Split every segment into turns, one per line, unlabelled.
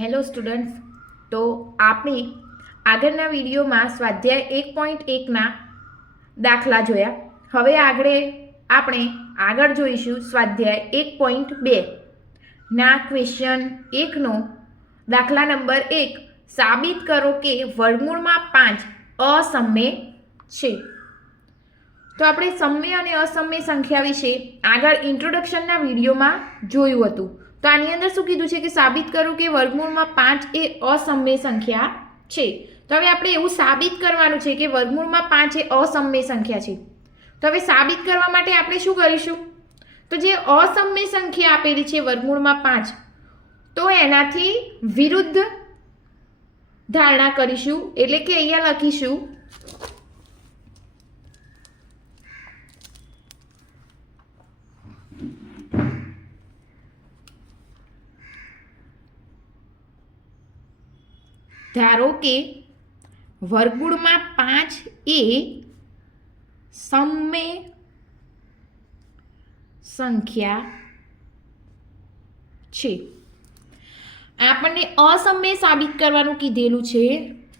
Hello students, તો આપણે આગળના વિડીયોમાં સ્વાધ્યાય એક પોઈન્ટ એકના દાખલા જોયા. હવે આગળ આપણે આગળ જોઈશું સ્વાધ્યાય એક પોઈન્ટ બે. ના ક્વેશ્ચન એકનો દાખલા નંબર એક સાબિત કરો કે વર્ગમૂળમાં પાંચ અસમ્ય છે. તો આપણે સમ્ય અને અસમ્ય સંખ્યા વિશે આગળ ઇન્ટ્રોડક્શનના વિડીયોમાં જોયું હતું. તો આની અંદર શું કીધું છે કે સાબિત કરું કે વર્ગમૂળમાં પાંચ એ અસમય સંખ્યા છે. તો હવે આપણે એવું સાબિત કરવાનું છે કે વર્ગમૂળમાં પાંચ એ અસમય સંખ્યા છે. તો હવે સાબિત કરવા માટે આપણે શું કરીશું? તો જે અસમય સંખ્યા આપેલી છે વર્ગમૂળમાં પાંચ, તો એનાથી વિરુદ્ધ ધારણા કરીશું. એટલે કે અહીંયા લખીશું ધારો કે વર્ગમૂળમાં પાંચ એ સમમે સંખ્યા છે. આપણને અસમય સાબિત કરવાનું કીધેલું છે.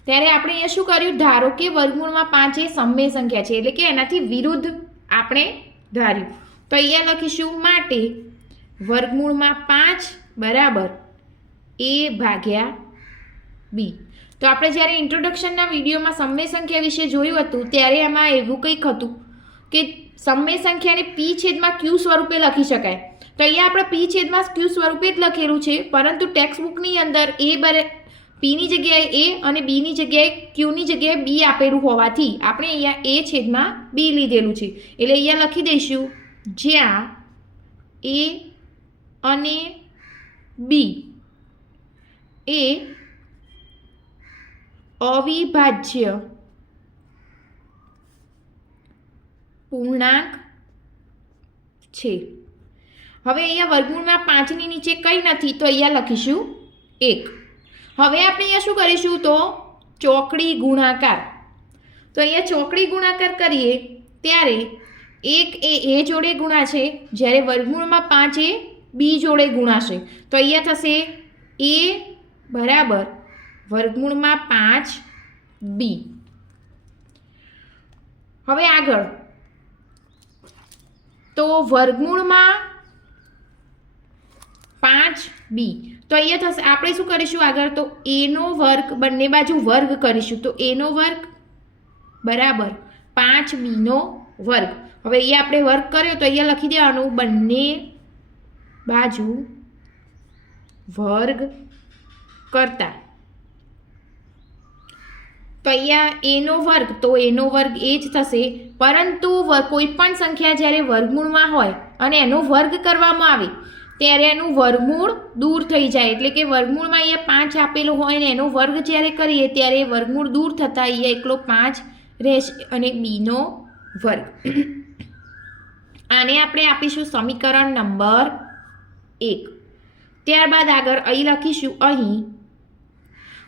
ત્યારે આપણે અહીંયા શું કર્યું? ધારો કે વર્ગમૂળમાં પાંચ એ સમય સંખ્યા છે, એટલે કે એનાથી વિરુદ્ધ આપણે ધાર્યું. તો અહીંયા લખીશું, માટે વર્ગમૂળમાં પાંચ બરાબર એ ભાગ્યા બી. તો આપણે જ્યારે ઇન્ટ્રોડક્શનના વિડીયોમાં સમય સંખ્યા વિશે જોયું હતું, ત્યારે એમાં એવું કંઈક હતું કે સમય સંખ્યાને પી છેદમાં ક્યુ સ્વરૂપે લખી શકાય. તો અહીંયા આપણે પી છેદમાં ક્યુ સ્વરૂપે જ લખેલું છે, પરંતુ ટેક્સ્ટ બુકની અંદર એ બરે પીની જગ્યાએ એ અને બીની જગ્યાએ ક્યુની જગ્યાએ બી આપેલું હોવાથી આપણે અહીંયા એ છેદમાં બી લીધેલું છે. એટલે અહીંયા લખી દઈશું, જ્યાં એ અને બી એ અવિભાજ્ય. પૂર્ણાંક છે. હવે અહીંયા વર્ગમૂળમાં પાંચની નીચે કંઈ નથી, તો અહીંયા લખીશું એક. હવે આપણે અહીંયા શું કરીશું તો? ચોકડી ગુણાકાર. તો અહીંયા ચોકડી ગુણાકાર કરીએ, ત્યારે એક એ એ જોડે ગુણાશે જ્યારે વર્ગમૂળમાં પાંચ એ બી જોડે ગુણાશે. તો અહીંયા થશે એ બરાબર વર્ગમૂળમાં પાંચ બી હવે આગળ. તો વર્ગમૂળમાં પાંચ બી તો અહીંયા થશે, આપણે શું કરીશું આગળ? તો એનો વર્ગ, બંને બાજુ વર્ગ કરીશું. તો એનો વર્ગ બરાબર પાંચ બીનો વર્ગ. હવે અહીંયા આપણે વર્ગ કર્યો, તો અહીંયા લખી દેવાનું, બંને બાજુ વર્ગ કરતા. તો અહીંયા એનો વર્ગ, તો એનો વર્ગ એ જ થશે. પરંતુ કોઈ પણ સંખ્યા જ્યારે વર્ગમૂળમાં હોય અને એનો વર્ગ કરવામાં આવે, ત્યારે એનું વર્ગમૂળ દૂર થઈ જાય. એટલે કે વર્ગમૂળમાં અહીંયા પાંચ આપેલું હોય ને એનો વર્ગ જ્યારે કરીએ, ત્યારે વર્ગમૂળ દૂર થતાં અહીંયા એકલો પાંચ રહેશે અને બીનો વર્ગ. આને આપણે આપીશું સમીકરણ નંબર એક. ત્યારબાદ આગળ અહીં લખીશું, અહીં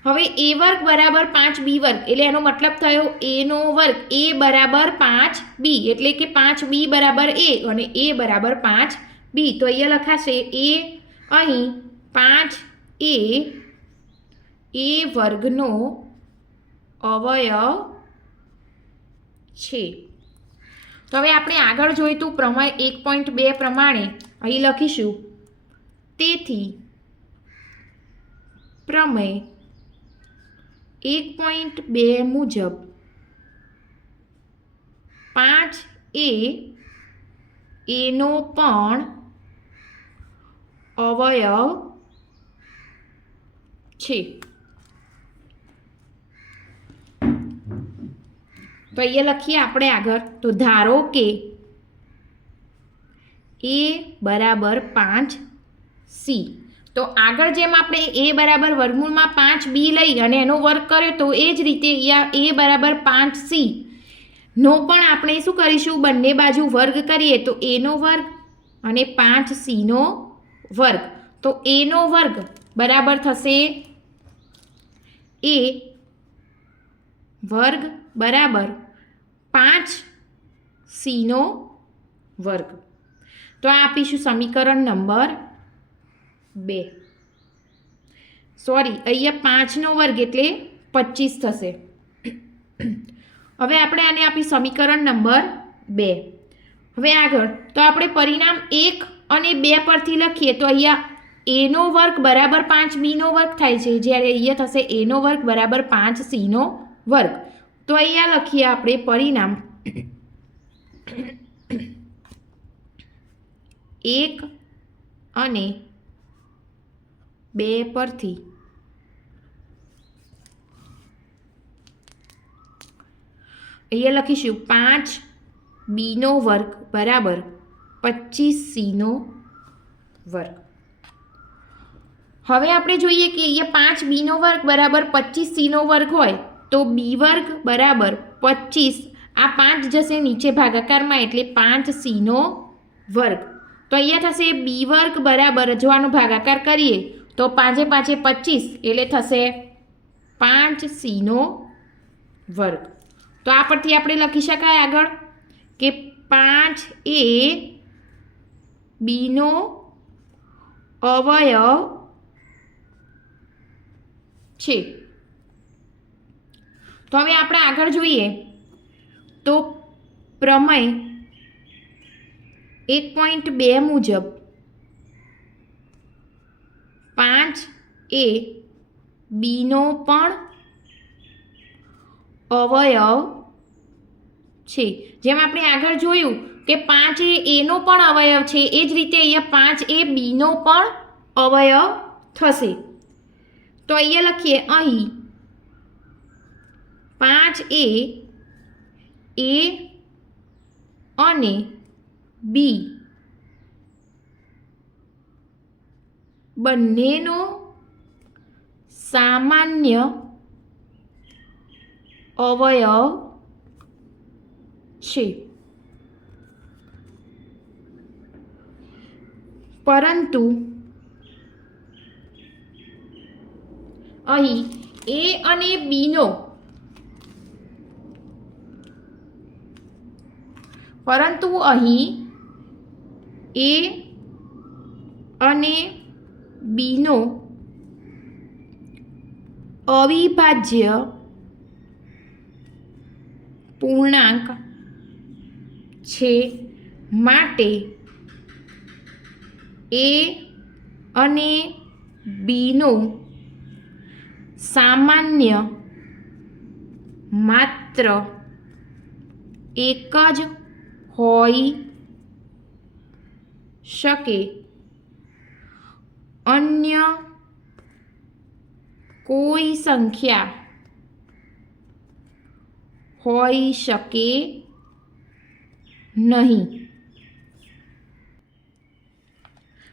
હવે એ વર્ગ બરાબર પાંચ બી વર્ગ, એટલે એનો મતલબ થયો એનો વર્ગ એ બરાબર પાંચ બી, એટલે કે પાંચ બી બરાબર એ અને એ બરાબર પાંચ બી. તો અહીંયા લખાશે એ અહીં પાંચ એ એ વર્ગનો અવયવ છે. તો હવે આપણે આગળ જોઈતું પ્રમેય એક પોઈન્ટ બે પ્રમાણે અહીં લખીશું. તેથી પ્રમેય એક પોઈન્ટ બે મુજબ પાંચ એ, એનો પણ અવયવ છે. તો અહીંયા લખીએ આપણે આગળ. તો ધારો કે એ બરાબર પાંચ સી. તો આગળ જેમ આપણે એ બરાબર વર્ગમૂળમાં પાંચ બી લઈ અને એનો વર્ગ કર્યો તો એ જ રીતે એ બરાબર પાંચ સી. નો પણ આપણે શું કરીશું? બંને બાજુ વર્ગ કરીએ તો એનો વર્ગ અને પાંચ સીનો વર્ગ. તો એનો વર્ગ બરાબર થશે એ વર્ગ બરાબર પાંચ સીનો વર્ગ. તો આ આપીશું સમીકરણ નંબર બે. સોરી અહીંયા પાંચનો વર્ગ એટલે પચીસ થશે. હવે આપણે આને આપી સમીકરણ નંબર બે. હવે આગળ, તો આપણે પરિણામ એક અને બે પરથી લખીએ તો અહીંયા એનો વર્ગ બરાબર પાંચ બીનો વર્ગ થાય છે. જ્યારે અહીંયા થશે એનો વર્ગ બરાબર પાંચ સીનો વર્ગ. તો અહીંયા લખીએ આપણે પરિણામ. એક અને બે પરથી. અહીંયા લખીશું પાંચ બીનો વર્ગ બરાબર પચીસ સીનો વર્ગ. હવે આપણે જોઈએ કે અહીંયા પાંચ બીનો વર્ગ બરાબર પચીસ સીનો વર્ગ હોય તો બી વર્ગ બરાબર પચીસ. આ પાંચ જશે નીચે ભાગાકારમાં એટલે પાંચ સીનો વર્ગ. તો અહીંયા થશે બી વર્ગ બરાબર. જો આનો ભાગાકાર કરીએ તો પાંચે પાંચે પચીસ એટલે થશે પાંચ સીનો વર્ગ. તો આ પરથી આપણે લખી શકાય આગળ કે પાંચ એ બીનો અવયવ છે. તો હવે આપણે આગળ જોઈએ. તો પ્રમેય એક પોઈન્ટ બે મુજબ પાંચ એ બીનો પણ અવયવ છે. જેમ આપણે આગળ જોયું કે પાંચ એ એનો પણ અવયવ છે, એ જ રીતે અહીંયા પાંચ એ બીનો પણ અવયવ થશે. તો અહીંયા લખીએ, અહીં પાંચ એ એ અને બી. બંનેનો સામાન્ય અવયવ છે. પરંતુ અહીં એ અને બીનો પરંતુ અહીં એ અને બીનો અવિભાજ્ય પૂર્ણાંક છે માટે એ અને બીનો સામાન્ય માત્ર એક જ હોઈ શકે. અન્ય કોઈ સંખ્યા હોઈ શકે નહીં.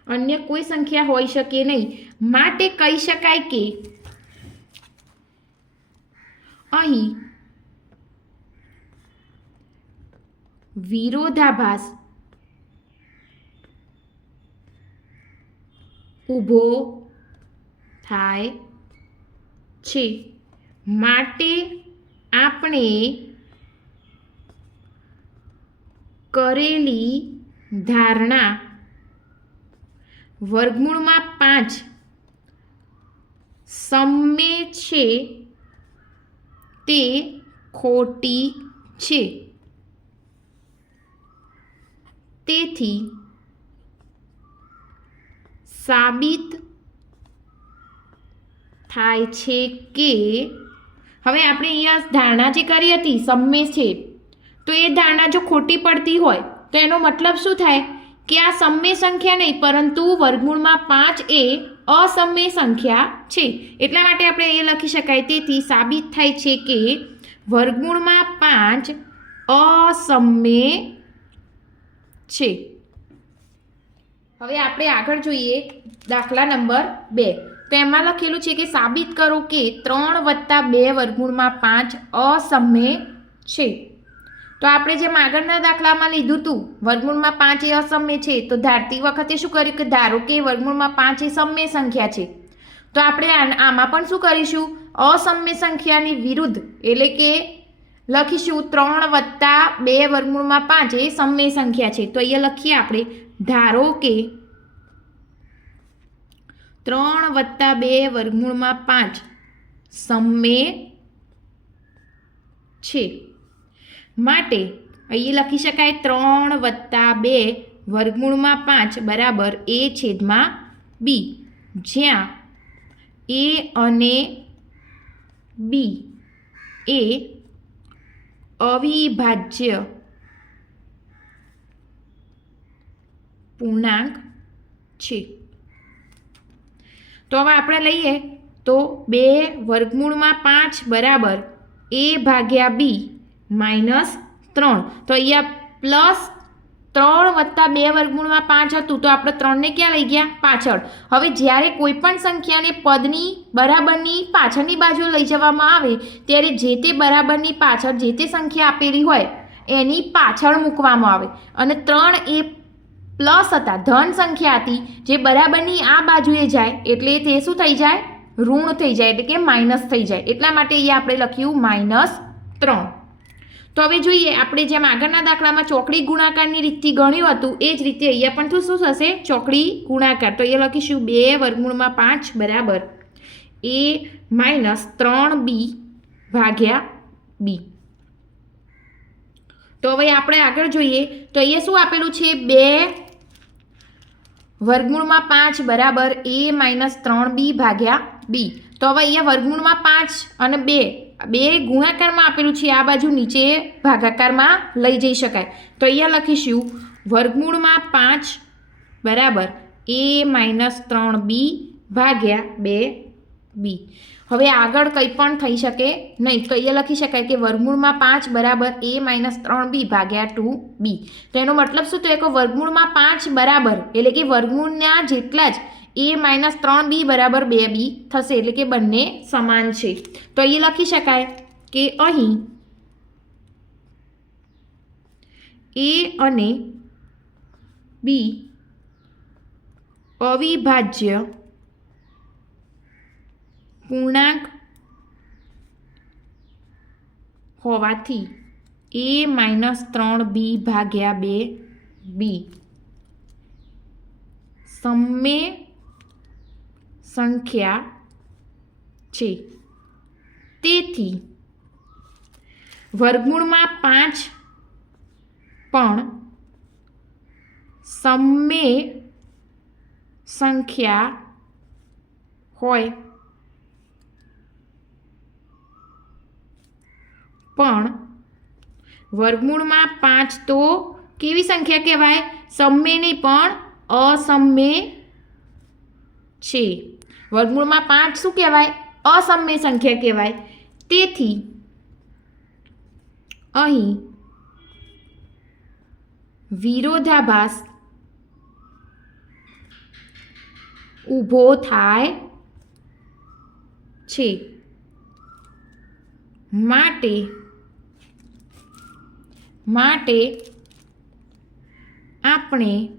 અન્ય કોઈ સંખ્યા હોઈ શકે નહીં. માટે કહી શકાય કે અહીં વિરોધાભાસ ઊભો થાય છે. માટે આપણે કરેલી ધારણા વર્ગમૂળમાં પાંચ સમે છે તે ખોટી છે. તેથી સાબિત થાય છે કે, હવે આપણે અહીંયા ધારણા જે કરી હતી સમ્મે છે, તો એ ધારણા જો ખોટી પડતી હોય, તો એનો મતલબ શું થાય? કે આ સમ્મે સંખ્યા નહીં, પરંતુ વર્ગમૂળમાં પાંચ એ અસમ્ય સંખ્યા છે. એટલા માટે આપણે એ લખી શકાય. તેથી સાબિત થાય છે કે, વર્ગમૂળમાં પાંચ અસમ્ય છે. હવે આપણે આગળ જોઈએ દાખલા નંબર બે. તો એમાં લખેલું છે કે સાબિત કરો કે ત્રણ વત્તા બે વર્ગમૂળમાં પાંચ અસમ્ય છે. તો આપણે જેમ આગળના દાખલામાં લીધું હતું વર્ગમૂળમાં પાંચ એ અસમ્ય છે, તો ધારતી વખતે શું કર્યું કે ધારો કે વર્ગમૂળમાં પાંચ એ સમ્ય સંખ્યા છે. તો આપણે આમાં પણ શું કરીશું? અસમ્ય સંખ્યાની વિરુદ્ધ, એટલે કે લખીશું ત્રણ વત્તા બે વર્ગમૂળમાં પાંચ એ સમ્ય સંખ્યા છે. તો અહીંયા લખીએ આપણે ધારો કે ત્રણ વત્તા બે વર્ગમૂળમાં પાંચ સમય છે. માટે અહીં લખી શકાય ત્રણ વત્તા બે વર્ગમૂળમાં પાંચ બરાબર એ છેદમાં બી. જ્યાં એ અને બી એ અવિભાજ્ય પૂર્ણાંક છે. તો હવે આપણે લઈએ તો બે વર્ગમૂળમાં પાંચ બરાબર એ ભાગ્યા બી માઇનસ ત્રણ. તો અહીંયા પ્લસ ત્રણ વત્તા બે વર્ગમૂળમાં પાંચ હતું, તો આપણે ત્રણને ક્યાં લઈ ગયા? પાછળ. હવે જ્યારે કોઈ પણ સંખ્યાને પદની બરાબરની પાછળની બાજુ લઈ જવામાં આવે, ત્યારે જે તે બરાબરની પાછળ જે તે સંખ્યા આપેલી હોય, એની પાછળ મૂકવામાં આવે. અને ત્રણ એ પ્લસ હતા. ધન સંખ્યા હતી. જે બરાબરની આ બાજુએ જાય, એટલે તે શું થઈ જાય? ઋણ થઈ જાય, એટલે કે માઇનસ થઈ જાય. એટલા માટે અહીંયા આપણે લખ્યું માઇનસ ત્રણ. તો હવે જોઈએ, આપણે જેમ આગળના દાખલામાં ચોકડી ગુણાકારની રીતથી ગણ્યું હતું, એ જ રીતે અહીંયા પણ શું થશે? ચોકડી ગુણાકાર. તો અહીંયા લખીશું બે વર્ગમૂળમાં પાંચ બરાબર. એ માઇનસ ત્રણ બી ભાગ્યા બી. તો હવે આપણે આગળ જોઈએ, તો અહીંયા શું આપેલું છે? બે વર્ગમૂળમાં પાંચ બરાબર એ માઇનસ ત્રણ બી ભાગ્યા બી. તો હવે અહીંયા વર્ગમૂળમાં પાંચ અને બે બે ગુણાકારમાં આપેલું છે, આ બાજુ નીચે ભાગાકારમાં લઈ જઈ શકાય. તો અહીંયા લખીશું, વર્ગમૂળમાં પાંચ બરાબર એ માઇનસ ત્રણ બી ભાગ્યા બે બી. હવે આગળ કંઈ પણ થઈ શકે નહીં. કહીએ લખી શકાય કે વર્ગમૂળમાં પાંચ બરાબર એ માઇનસ ત્રણ બી ભાગ્યા ટુ બી. તો એનો મતલબ શું તો એક વર્ગમૂળમાં પાંચ બરાબર, એટલે કે વર્ગમૂળના જેટલા જ એ માઇનસ ત્રણ બી બરાબર બે બી થશે, એટલે કે બંને સમાન છે. તો એ લખી શકાય કે અહીં એ અને બી અવિભાજ્ય પૂર્ણાંક હોવાથી એ માઇનસ ત્રણ બી ભાગ્યા બે બી. સમ્મે સંખ્યા છે. તેથી વર્ગમૂળમાં પાંચ પણ સમ્મે સંખ્યા હોય. પણ વર્ગમૂળમાં પાંચ તો કેવી સંખ્યા કહેવાય? સમ્યની પણ અસમ્ય છે. વર્ગમૂળમાં પાંચ શું કહેવાય? અસમ્ય સંખ્યા કહેવાય. તેથી અહીં વિરોધાભાસ ઊભો થાય છે. માટે માટે આપણે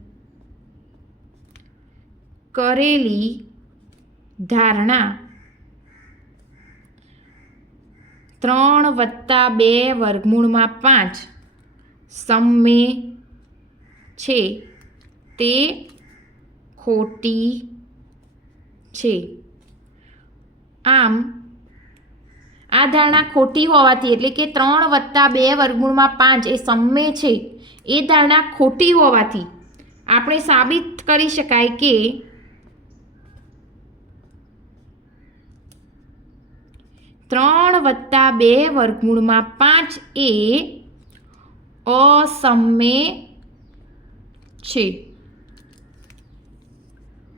કરેલી ધારણા ત્રણ વત્તા બે વર્ગમૂળમાં પાંચ સમ્મે છે. તે ખોટી છે. આમ આ ધારણા ખોટી હોવાથી, એટલે કે ત્રણ વત્તા બે વર્ગમૂળમાં પાંચ એ સમ્ય છે, એ ધારણા ખોટી હોવાથી, આપણે સાબિત કરી શકાય કે ત્રણ વત્તા બે વર્ગમૂળમાં પાંચ એ અસમ્ય છે.